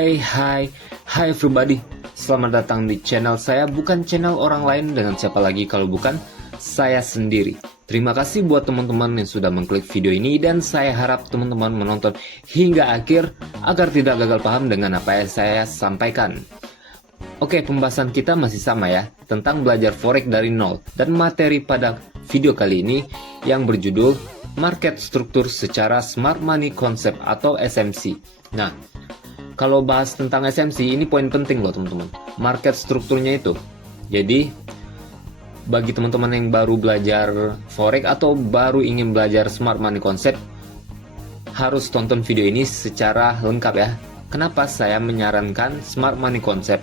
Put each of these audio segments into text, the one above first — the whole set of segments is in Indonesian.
Hai everybody. Selamat datang di channel saya, bukan channel orang lain dengan siapa lagi kalau bukan saya sendiri. Terima kasih buat teman-teman yang sudah mengklik video ini dan saya harap teman-teman menonton hingga akhir agar tidak gagal paham dengan apa yang saya sampaikan. Oke, pembahasan kita masih sama ya, tentang belajar forex dari nol dan materi pada video kali ini yang berjudul Market Struktur secara Smart Money Concept atau SMC. Nah, kalau bahas tentang SMC, ini poin penting loh teman-teman. Market strukturnya itu. Jadi, bagi teman-teman yang baru belajar forex atau baru ingin belajar Smart Money Concept, harus tonton video ini secara lengkap ya. Kenapa saya menyarankan Smart Money Concept?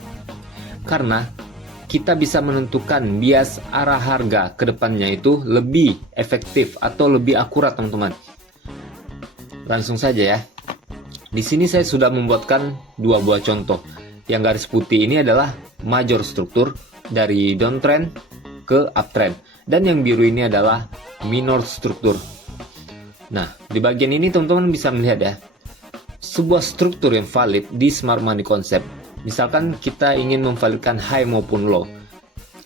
Karena kita bisa menentukan bias arah harga ke depannya itu lebih efektif atau lebih akurat teman-teman. Langsung saja ya. Di sini saya sudah membuatkan dua buah contoh. Yang garis putih ini adalah major struktur dari downtrend ke uptrend, dan yang biru ini adalah minor struktur. Nah, di bagian ini teman-teman bisa melihat ya, sebuah struktur yang valid di Smart Money Concept. Misalkan kita ingin memvalidkan high maupun low,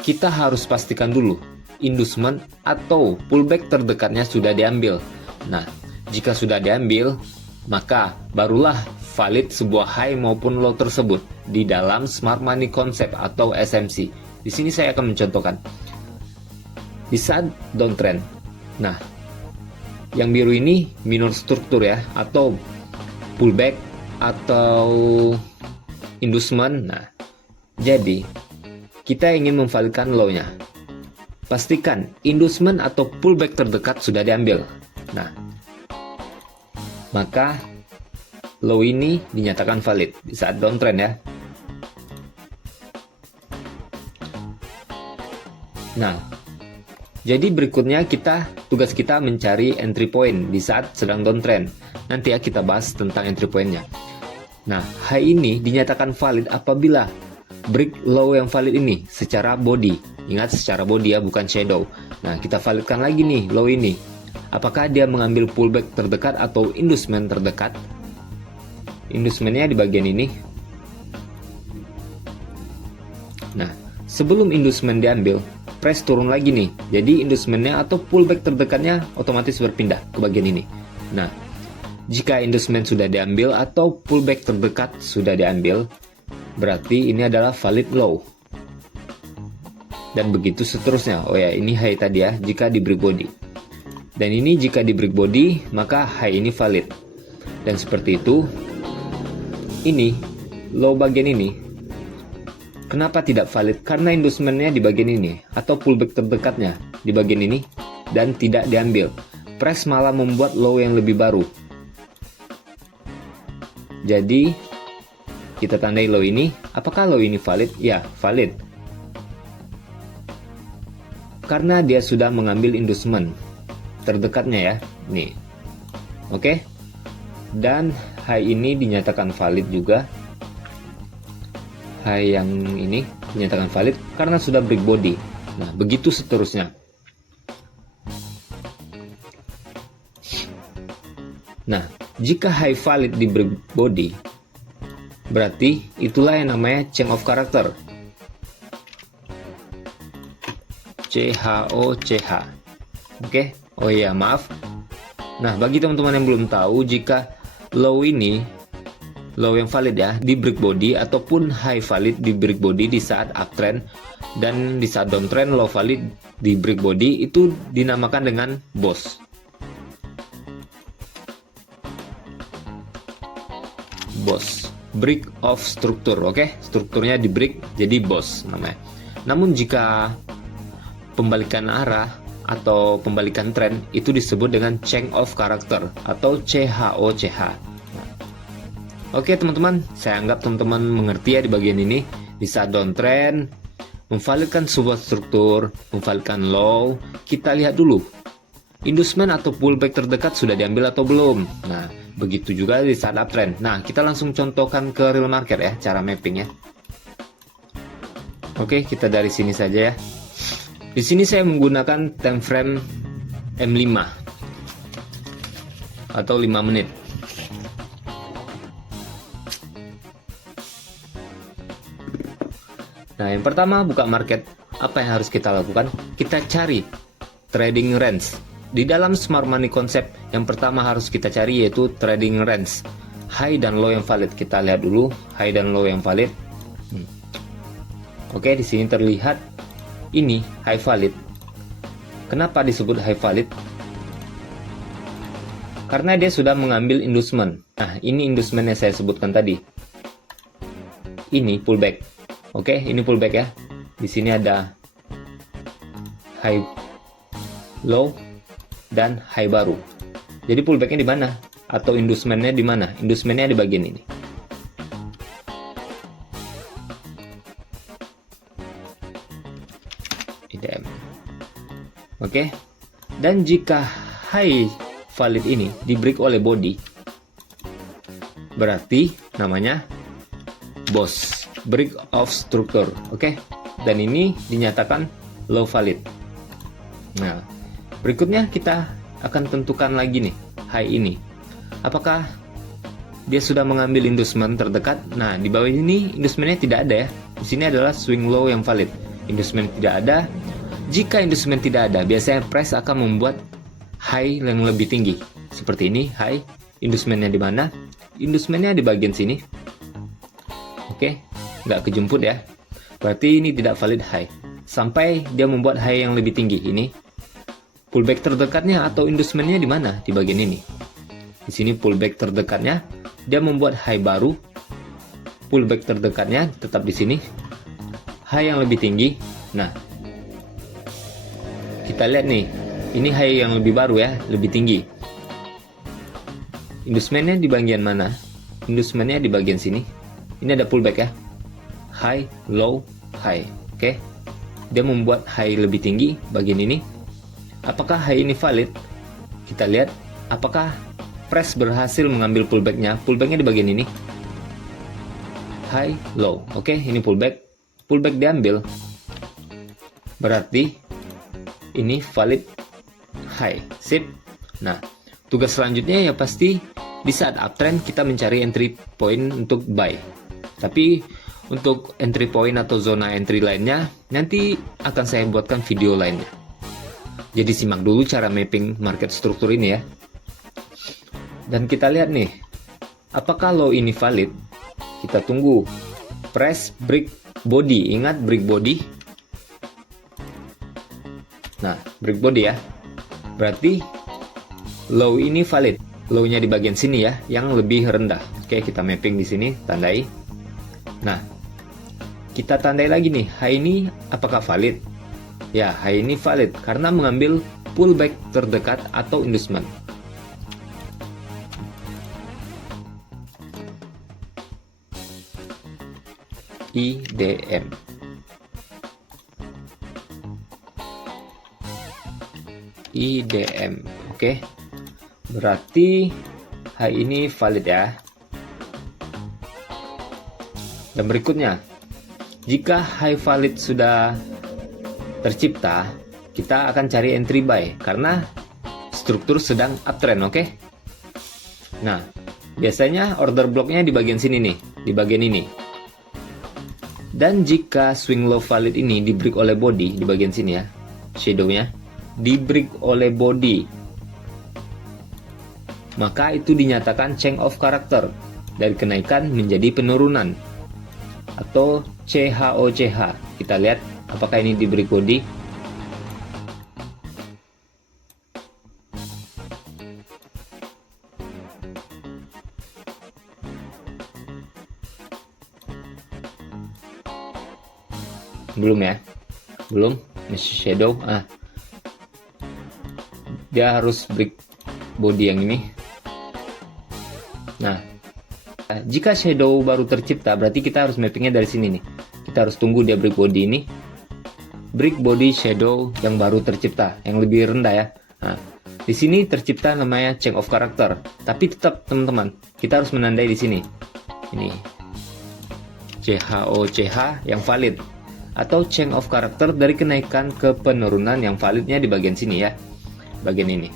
kita harus pastikan dulu inducement atau pullback terdekatnya sudah diambil. Nah, jika sudah diambil, maka barulah valid sebuah high maupun low tersebut di dalam Smart Money Concept atau SMC. Di sini saya akan mencontohkan. Di saat downtrend. Nah, yang biru ini minor struktur ya, atau pullback atau inducement. Nah, jadi kita ingin memvalidkan low-nya. Pastikan inducement atau pullback terdekat sudah diambil. Nah, maka low ini dinyatakan valid di saat downtrend ya. Nah, jadi berikutnya tugas kita mencari entry point di saat sedang downtrend. Nanti ya kita bahas tentang entry point-nya. Nah, high ini dinyatakan valid apabila break low yang valid ini secara body. Ingat, secara body ya, bukan shadow. Nah, kita validkan lagi nih low ini. Apakah dia mengambil pullback terdekat atau inducement terdekat? Inducementnya di bagian ini. Nah, sebelum inducement diambil, price turun lagi nih. Jadi inducementnya atau pullback terdekatnya otomatis berpindah ke bagian ini. Nah, jika inducement sudah diambil atau pullback terdekat sudah diambil, berarti ini adalah valid low. Dan begitu seterusnya. Oh ya, ini high tadi ya, jika di break body. Dan ini jika di break body, maka high ini valid. Dan seperti itu, ini low bagian ini. Kenapa tidak valid? Karena inducementnya di bagian ini, atau pullback terdekatnya di bagian ini, dan tidak diambil. Price malah membuat low yang lebih baru. Jadi, kita tandai low ini. Apakah low ini valid? Ya, valid. Karena dia sudah mengambil inducement terdekatnya ya, nih. Oke. Dan high ini dinyatakan valid juga. High yang ini dinyatakan valid karena sudah break body. Nah, begitu seterusnya. Nah, jika high valid di break body, berarti itulah yang namanya change of character. CHOCH. Oke. Oh iya, maaf. Nah, bagi teman-teman yang belum tahu, jika low ini, low yang valid ya, di break body, ataupun high valid di break body di saat uptrend, dan di saat downtrend low valid di break body, itu dinamakan dengan BOS. BOS, break of structure, oke? Strukturnya di break, jadi BOS namanya. Namun jika pembalikan arah atau pembalikan tren itu disebut dengan change of character atau CHOCH. Oke teman-teman, saya anggap teman-teman mengerti ya di bagian ini. Di saat downtrend, memvalidkan sebuah struktur, memvalidkan low, kita lihat dulu inducement atau pullback terdekat sudah diambil atau belum. Nah, begitu juga di saat uptrend. Nah, kita langsung contohkan ke real market ya, cara mapping ya. Oke, kita dari sini saja ya. Di sini saya menggunakan time frame M5 atau 5 menit. Nah, yang pertama buka market. Apa yang harus kita lakukan? Kita cari trading range. Di dalam smart money concept, yang pertama harus kita cari yaitu trading range. High dan low yang valid. Kita lihat dulu high dan low yang valid. Oke, di sini terlihat ini high valid. Kenapa disebut high valid? Karena dia sudah mengambil inducement. Nah, ini inducement yang saya sebutkan tadi. Ini pullback. Oke, ini pullback ya. Di sini ada high, low, dan high baru. Jadi pullbacknya di mana? Atau inducementnya di mana? Inducementnya di bagian ini. IDM. Oke. Dan jika high valid ini di break oleh body, berarti namanya BOS, break of structure. Oke. Dan ini dinyatakan low valid. Nah, berikutnya kita akan tentukan lagi nih high ini. Apakah dia sudah mengambil inducement terdekat? Nah, di bawah ini inducementnya tidak ada ya. Di sini adalah swing low yang valid. Inducement tidak ada. Jika inducement tidak ada, biasanya price akan membuat high yang lebih tinggi. Seperti ini, high. Inducementnya di mana? Inducementnya di bagian sini. Oke, nggak kejemput ya. Berarti ini tidak valid high. Sampai dia membuat high yang lebih tinggi. Ini pullback terdekatnya atau inducementnya di mana? Di bagian ini. Di sini pullback terdekatnya, dia membuat high baru. Pullback terdekatnya tetap di sini. High yang lebih tinggi. Nah, kita lihat nih. Ini high yang lebih baru ya, lebih tinggi. Inducementnya di bagian mana? Inducementnya di bagian sini. Ini ada pullback ya. High, low, high. Oke. Dia membuat high lebih tinggi bagian ini. Apakah high ini valid? Kita lihat apakah price berhasil mengambil pullbacknya. Pullbacknya di bagian ini. High, low. Oke, ini pullback. Pullback diambil. Berarti ini valid high. Sip. Nah, tugas selanjutnya ya pasti di saat uptrend kita mencari entry point untuk buy. Tapi untuk entry point atau zona entry lainnya nanti akan saya buatkan video lainnya. Jadi simak dulu cara mapping market struktur ini ya. Dan kita lihat nih, apakah low ini valid? Kita tunggu. Press break body. Ingat break body. Nah, break body ya. Berarti low ini valid. Low-nya di bagian sini ya, yang lebih rendah. Oke, kita mapping di sini, tandai. Nah, kita tandai lagi nih, high ini apakah valid? Ya, high ini valid karena mengambil pullback terdekat atau inducement. IDM. IDM. Oke. Berarti high ini valid ya. Dan berikutnya, jika high valid sudah tercipta, kita akan cari entry buy karena struktur sedang uptrend, oke? Nah, biasanya order blocknya di bagian sini nih, di bagian ini. Dan jika swing low valid ini di break oleh body di bagian sini ya, shadownya di break oleh body, maka itu dinyatakan change of character, dari kenaikan menjadi penurunan atau CHOCH. Kita lihat apakah ini di break body. Belum ya, belum. Masih shadow. Dia harus break body yang ini. Nah, jika shadow baru tercipta, berarti kita harus mappingnya dari sini nih. Kita harus tunggu dia break body ini. Break body shadow yang baru tercipta, yang lebih rendah ya. Nah, di sini tercipta namanya change of character. Tapi tetap teman-teman, kita harus menandai di sini. Ini CHOCH yang valid atau change of character dari kenaikan ke penurunan yang validnya di bagian sini ya. Bagian ini.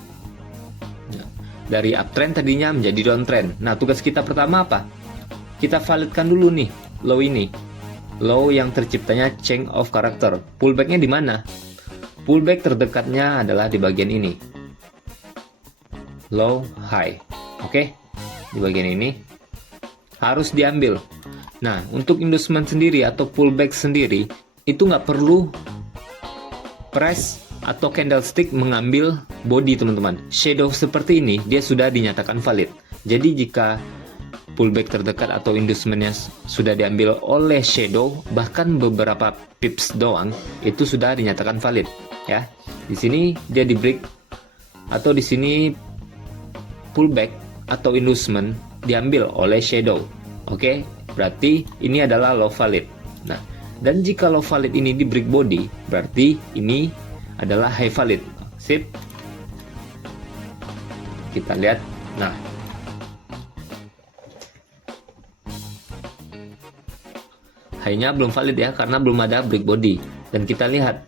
Nah, dari uptrend tadinya menjadi downtrend. Nah, tugas kita pertama apa? Kita validkan dulu nih low ini. low yang terciptanya change of character. Pullbacknya di mana? Pullback terdekatnya adalah di bagian ini, low high. Oke, di bagian ini harus diambil. Nah, untuk inducement sendiri atau pullback sendiri itu nggak perlu press atau candlestick mengambil body, teman-teman. Shadow seperti ini dia sudah dinyatakan valid. Jadi jika pullback terdekat atau inducementnya sudah diambil oleh shadow, bahkan beberapa pips doang, itu sudah dinyatakan valid ya. Di sini dia di break atau di sini pullback atau inducement diambil oleh shadow. Oke, berarti ini adalah low valid. Nah, dan jika low valid ini di break body, berarti ini adalah high valid. Sip. Kita lihat. Nah, high-nya belum valid ya, karena belum ada break body. Dan kita lihat,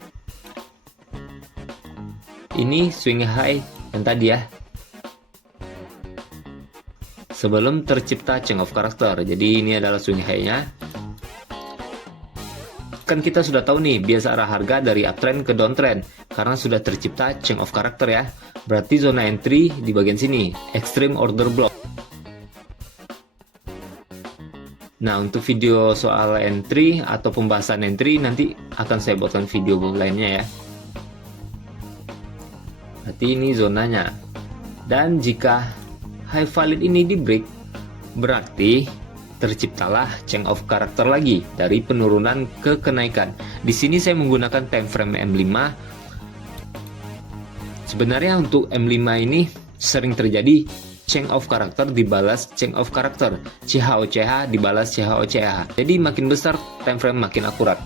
ini swing high yang tadi ya, sebelum tercipta change of character. Jadi ini adalah swing high-nya. Kan kita sudah tahu nih biasa arah harga dari uptrend ke downtrend karena sudah tercipta change of character ya. Berarti zona entry di bagian sini, extreme order block. Nah, untuk video soal entry atau pembahasan entry nanti akan saya buatkan video lainnya ya. Berarti ini zonanya. Dan jika high valid ini di break, berarti terciptalah change of character lagi dari penurunan ke kenaikan. Di sini saya menggunakan time frame M5. Sebenarnya untuk M5 ini sering terjadi change of character dibalas change of character, CHOCH dibalas CHOCH. Jadi makin besar time frame makin akurat.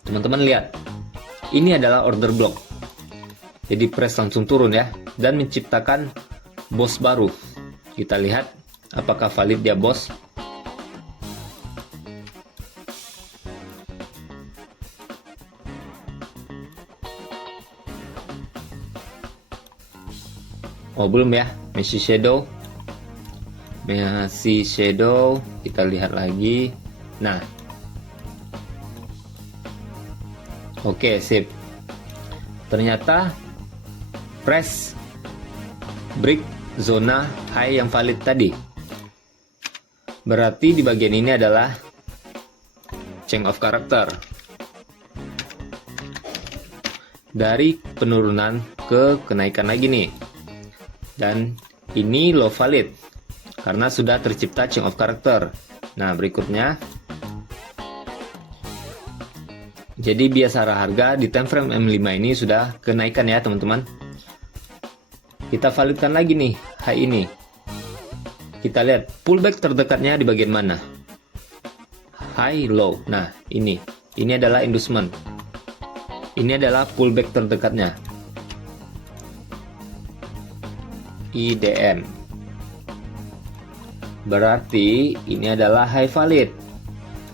Teman-teman lihat, ini adalah order block. Jadi press langsung turun ya, dan menciptakan boss baru. Kita lihat apakah valid dia boss. Oh belum ya, masih shadow. Masih shadow, kita lihat lagi. Nah, oke, sip. Ternyata press break zona high yang valid tadi. Berarti di bagian ini adalah change of character dari penurunan ke kenaikan lagi nih. Dan ini low valid karena sudah tercipta change of character. Nah, berikutnya, jadi biasa harga di time frame M5 ini sudah kenaikan ya teman-teman. Kita validkan lagi nih high ini. Kita lihat pullback terdekatnya di bagian mana. High, low. Nah, ini adalah inducement. Ini adalah pullback terdekatnya. IDM. Berarti ini adalah high valid.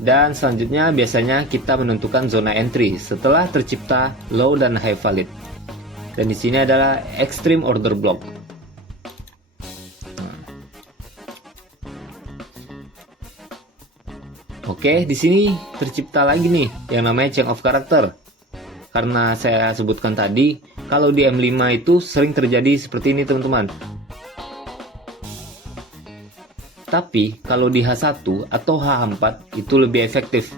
Dan selanjutnya biasanya kita menentukan zona entry setelah tercipta low dan high valid. Dan di sini adalah extreme order block. Oke, di sini tercipta lagi nih yang namanya change of character. Karena saya sebutkan tadi, kalau di M5 itu sering terjadi seperti ini teman-teman. Tapi kalau di H1 atau H4 itu lebih efektif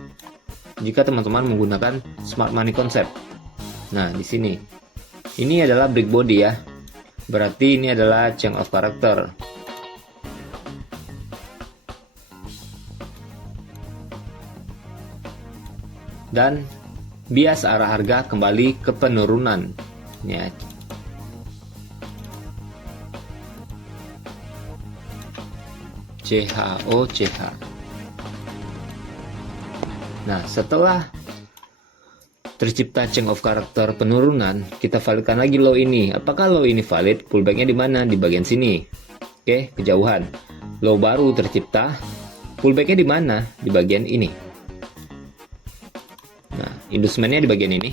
jika teman-teman menggunakan smart money concept. Nah, di sini. Ini adalah break body ya. Berarti ini adalah change of character. Dan bias arah harga kembali ke penurunan. Ya. CHOCH. Nah, setelah tercipta change of character penurunan, kita validkan lagi low ini. Apakah low ini valid? Pullbacknya di mana? Di bagian sini. Oke, kejauhan. Low baru tercipta. Pullbacknya di mana? Di bagian ini. Nah, inducementnya di bagian ini.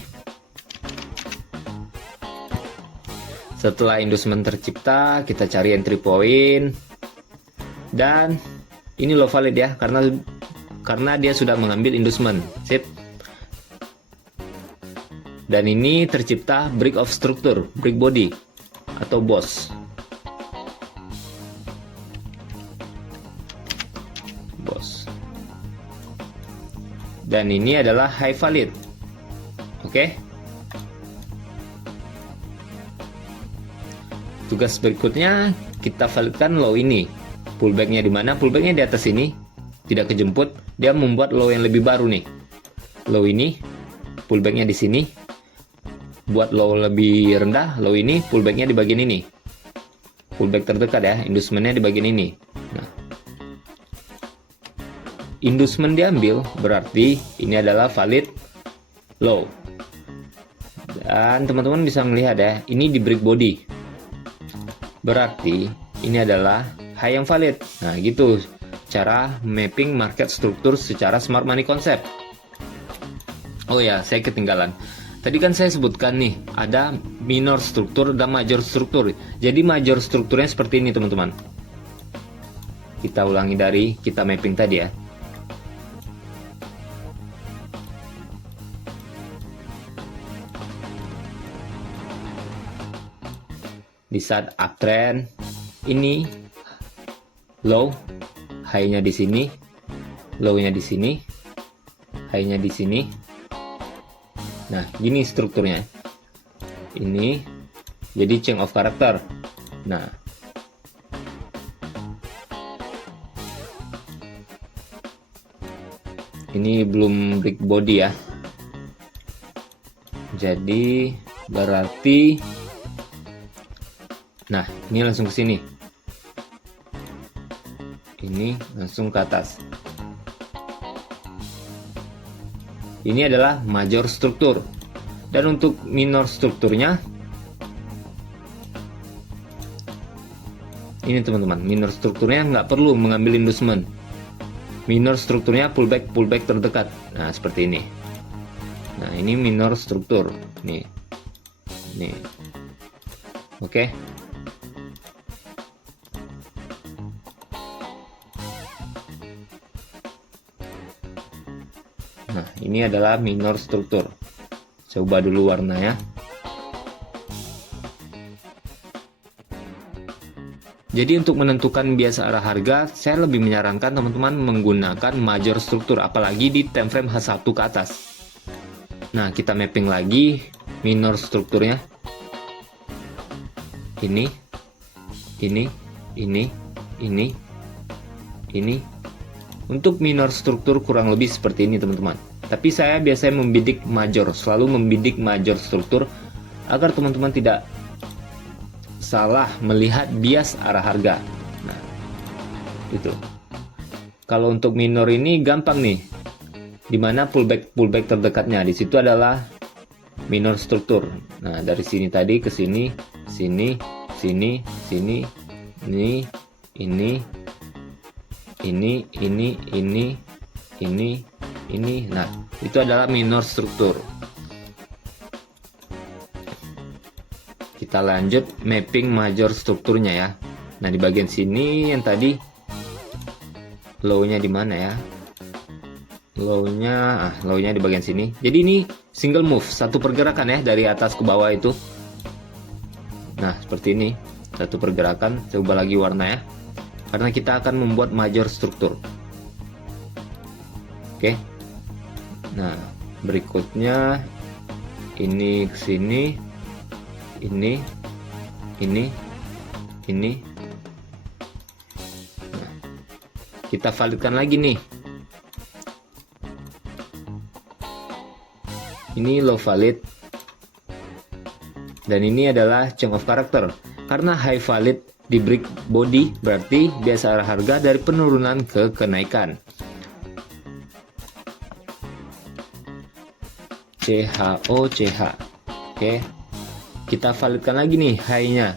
Setelah inducement tercipta, kita cari entry point. Dan ini low valid ya, karena dia sudah mengambil inducement. Sip. Dan ini tercipta break of structure, break body atau BOS. Dan ini adalah high valid. Oke. Tugas berikutnya kita validkan low ini. Pullbacknya di mana? Pullbacknya di atas ini. Tidak kejemput. Dia membuat low yang lebih baru nih. Low ini, pullbacknya di sini. Buat low lebih rendah. Low ini, pullbacknya di bagian ini. Pullback terdekat ya. Inducementnya di bagian ini. Nah, inducement diambil, berarti ini adalah valid low. Dan teman-teman bisa melihat ya, ini di break body. Berarti ini adalah high yang valid. Nah, gitu cara mapping market struktur secara smart money concept. Oh ya, saya ketinggalan. Tadi kan saya sebutkan nih, ada minor struktur dan major struktur. Jadi major strukturnya seperti ini, teman-teman. Kita ulangi dari kita mapping tadi ya. Di saat uptrend ini low, high-nya di sini, low-nya di sini, high-nya di sini. Nah, gini strukturnya. Ini jadi change of character. Nah, ini belum break body ya. Jadi berarti, nah, ini langsung ke sini. Ini langsung ke atas. Ini adalah major struktur. Dan untuk minor strukturnya, ini teman-teman, minor strukturnya nggak perlu mengambil inducement. Minor strukturnya pullback terdekat. Nah, seperti ini. Nah, ini minor struktur. Nih. Oke. Nah, ini adalah minor struktur. Coba dulu warnanya. Jadi untuk menentukan bias arah harga, saya lebih menyarankan teman-teman menggunakan major struktur, apalagi di time frame H1 ke atas. Nah, kita mapping lagi minor strukturnya. Ini. Untuk minor struktur kurang lebih seperti ini, teman-teman. Tapi saya biasanya membidik major, selalu membidik major struktur agar teman-teman tidak salah melihat bias arah harga. Nah, itu. Kalau untuk minor ini gampang nih. Dimana pullback terdekatnya di situ adalah minor struktur. Nah, dari sini tadi ke sini, ini. Nah, itu adalah minor struktur. Kita lanjut mapping major strukturnya ya. Nah, di bagian sini yang tadi low-nya di mana ya? Low-nya di bagian sini. Jadi ini single move, satu pergerakan ya dari atas ke bawah itu. Nah, seperti ini, satu pergerakan. Coba lagi warna ya. Karena kita akan membuat major struktur. Oke. Nah, berikutnya ini ke sini. Ini. Nah, kita validkan lagi nih. Ini low valid. Dan ini adalah change of character. Karena high valid di break body berarti bias arah harga dari penurunan ke kenaikan. CH. Oke. Kita validkan lagi nih high-nya.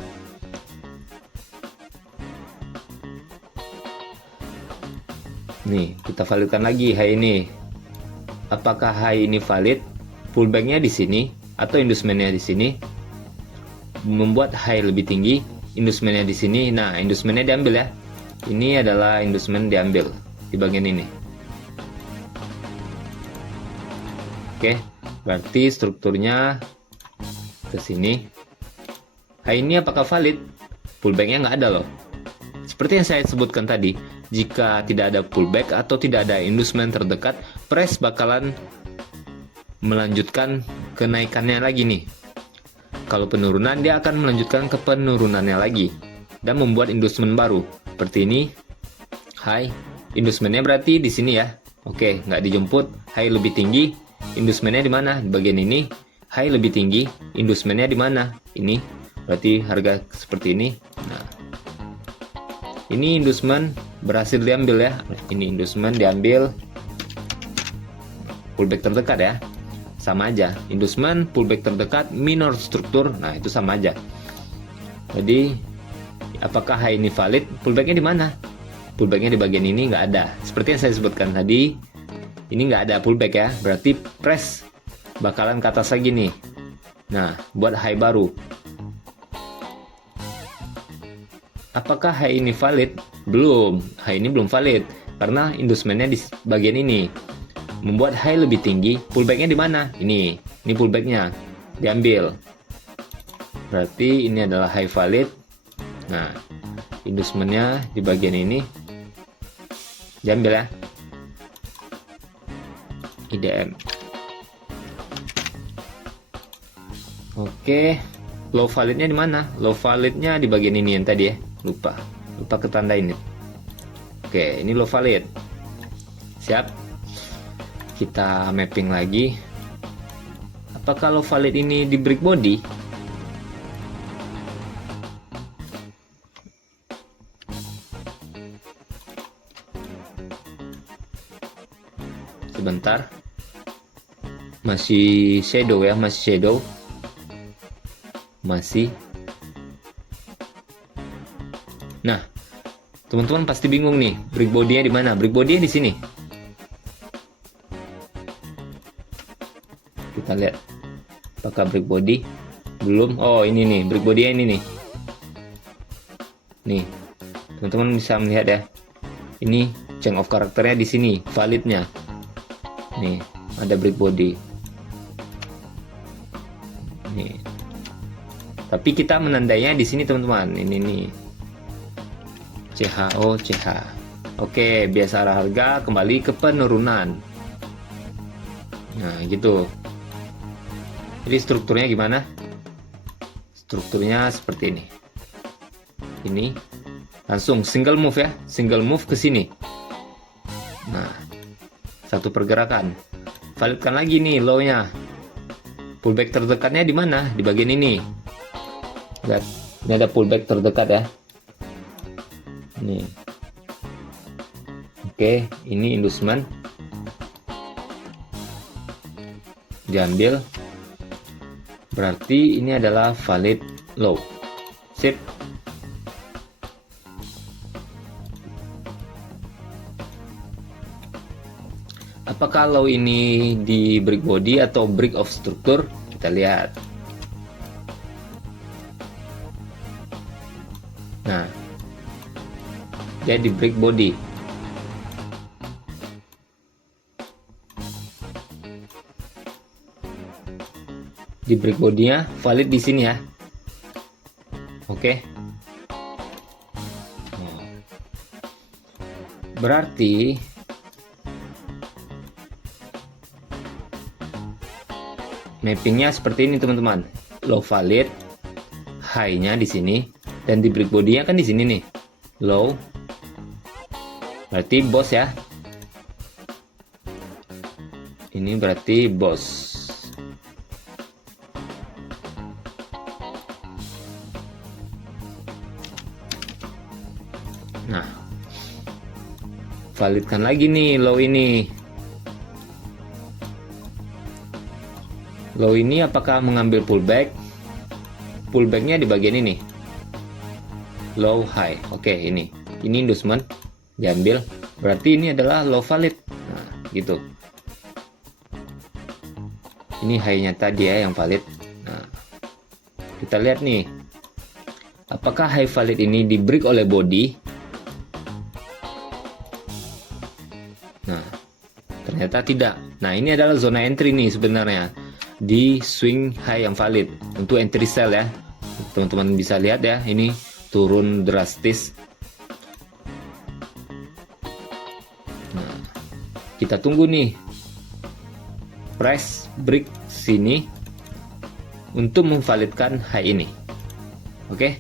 Nih, kita validkan lagi high ini. Apakah high ini valid? Pullback-nya di sini atau inducement-nya di sini membuat high lebih tinggi, inducement-nya di sini. Nah, inducement-nya diambil ya. Ini adalah inducement diambil di bagian ini. Oke, berarti strukturnya ke sini. Ini apakah valid? Pullbacknya nggak ada loh. Seperti yang saya sebutkan tadi, jika tidak ada pullback atau tidak ada inducement terdekat, price bakalan melanjutkan kenaikannya lagi nih. Kalau penurunan, dia akan melanjutkan ke penurunannya lagi dan membuat inducement baru. Seperti ini, high. Inducementnya berarti di sini ya. Oke, nggak dijemput. High lebih tinggi. Inducementnya di mana? Di bagian ini. High lebih tinggi. Inducementnya di mana? Ini. Berarti harga seperti ini. Nah, ini inducement berhasil diambil ya. Ini inducement diambil. Pullback terdekat ya. Sama aja. Inducement, pullback terdekat, minor struktur. Nah, itu sama aja. Jadi, apakah high ini valid? Pullbacknya di mana? Pullbacknya di bagian ini nggak ada. Seperti yang saya sebutkan tadi, ini nggak ada pullback ya. Berarti price bakalan ke atas lagi nih. Nah, buat high baru. Apakah high ini valid? Belum. High ini belum valid karena inducementnya di bagian ini. Membuat high lebih tinggi. Pullbacknya di mana? Ini pullbacknya diambil. Berarti ini adalah high valid. Nah, inducementnya di bagian ini diambil ya. IDM. Oke, low validnya di mana? Low validnya di bagian ini yang tadi ya. Lupa ketandain ini. Oke, ini low valid. Siap. Kita mapping lagi. Apakah low valid ini di break body? Sebentar. Masih shadow ya, masih shadow. Masih. Nah, teman-teman pasti bingung nih, break body-nya di mana? Break body-nya di sini. Kita lihat. Apakah break body? Belum. Oh, ini nih, break body-nya ini nih. Nih. Teman-teman bisa melihat ya. Ini change of karakternya di sini, validnya. Nih, ada break body. Nih. Tapi kita menandainya di sini teman-teman. Ini nih. CHO CH. Oke, biasa harga kembali ke penurunan. Nah, gitu. Jadi strukturnya gimana? Strukturnya seperti ini. Ini langsung single move ya, single move ke sini. Nah, satu pergerakan. Validkan lagi nih low-nya. Pullback terdekatnya di mana? Di bagian ini. Lihat, ini ada pullback terdekat ya. Nih. Oke, ini inducement. Diambil. Berarti ini adalah valid low. Sip. Apakah low ini di break body atau break of struktur? Kita lihat. Nah, dia di break body. Di break body-nya valid di sini ya. Oke. Berarti mappingnya seperti ini teman-teman. Low valid, high-nya di sini, dan di break body-nya kan di sini nih. Low. Berarti boss ya. Ini berarti boss. Nah, validkan lagi nih low ini. Low ini apakah mengambil pullback? Pullbacknya di bagian ini. Low high. Oke, ini inducement diambil. Berarti ini adalah low valid. Nah, gitu. Ini high-nya tadi ya yang valid. Nah, kita lihat nih. Apakah high valid ini di break oleh body? Ternyata tidak. Nah, ini adalah zona entry nih sebenarnya di swing high yang valid untuk entry sell ya. Teman-teman bisa lihat ya, ini turun drastis. Nah, kita tunggu nih price break sini untuk memvalidkan high ini. Oke.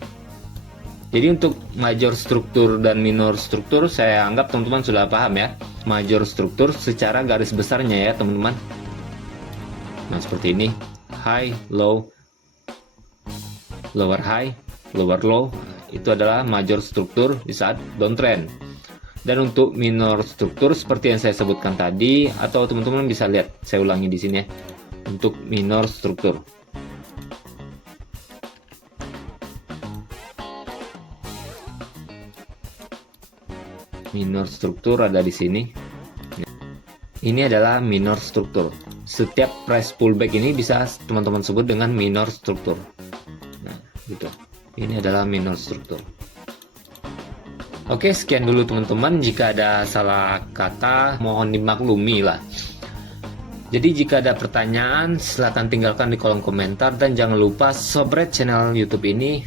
Jadi untuk major struktur dan minor struktur saya anggap teman-teman sudah paham ya. Major struktur secara garis besarnya ya teman-teman. Nah seperti ini, high, low, lower high, lower low, itu adalah major struktur di saat downtrend. Dan untuk minor struktur seperti yang saya sebutkan tadi, atau teman-teman bisa lihat, saya ulangi di sini ya. Untuk minor struktur. Minor struktur ada di sini. Ini adalah minor struktur. Setiap price pullback ini bisa teman-teman sebut dengan minor struktur. Nah, gitu. Ini adalah minor struktur. Oke, sekian dulu teman-teman. Jika ada salah kata, mohon dimaklumi lah. Jadi jika ada pertanyaan, silahkan tinggalkan di kolom komentar. Dan jangan lupa subscribe channel YouTube ini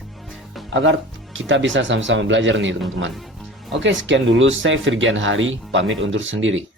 agar kita bisa sama-sama belajar nih teman-teman. Oke, sekian dulu. Saya Virgian Hari, pamit undur sendiri.